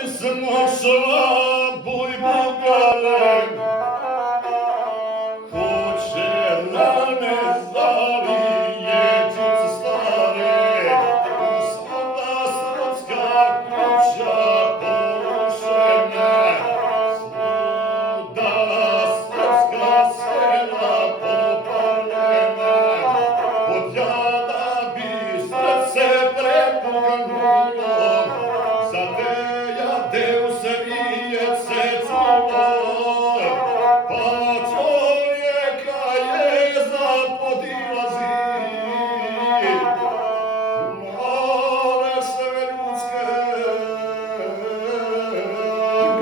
би се нашла буйбугале, хоче да не завие дžice stare, svota srpska kuća porušena, svuda srpska sela popaljena, od jada bi srce prepuknulo, za te jade u Srbije se čulo, pa čovjeka je zapodilazi. Male se ljudske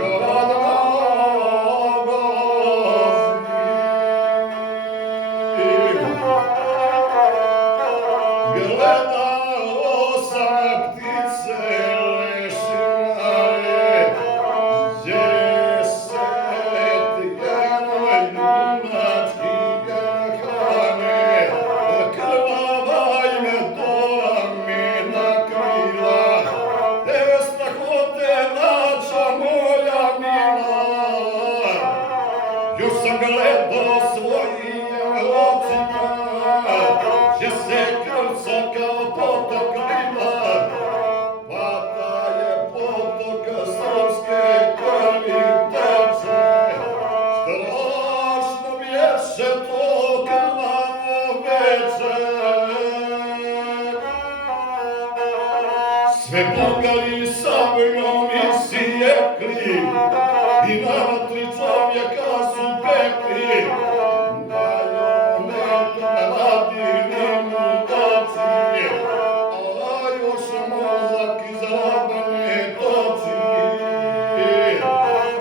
kada gazi. Gledao sam ptice lešinare, gdje se jednoj junački gahane, krvava im dola mi nakrila, te strahote braća moja mila. Još sam gledao svojim ocima, gdje se krvca kao potok lila, pa ta je potok srpske krvi teče. Strašno bješe to krvavo veče. Sve Bugali sa mnom isijekli,